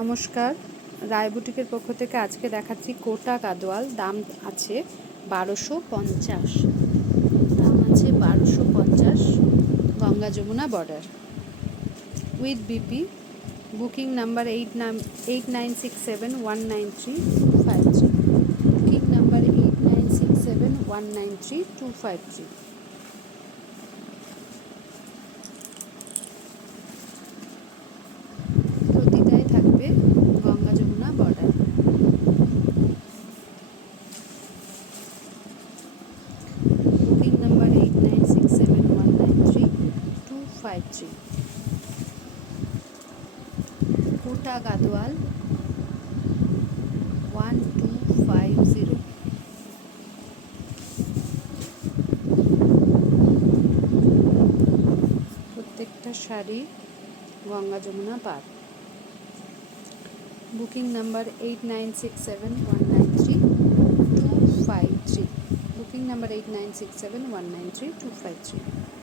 নমস্কার, রায় বুটিকের পক্ষ থেকে আজকে দেখাচ্ছি কোটা গাদোয়াল। দাম আছে 1250, Ganga Jamuna border with BP. Booking number 8967193253, booking number 8967193253। প্রতিটায় থাকবে Ganga Jamuna border. Booking number 8967193253। Kota Gadwal 1250। প্রত্যেকটা শাড়ি গঙ্গা যমুনা পার। Booking number 8967193253, booking number 8967193253।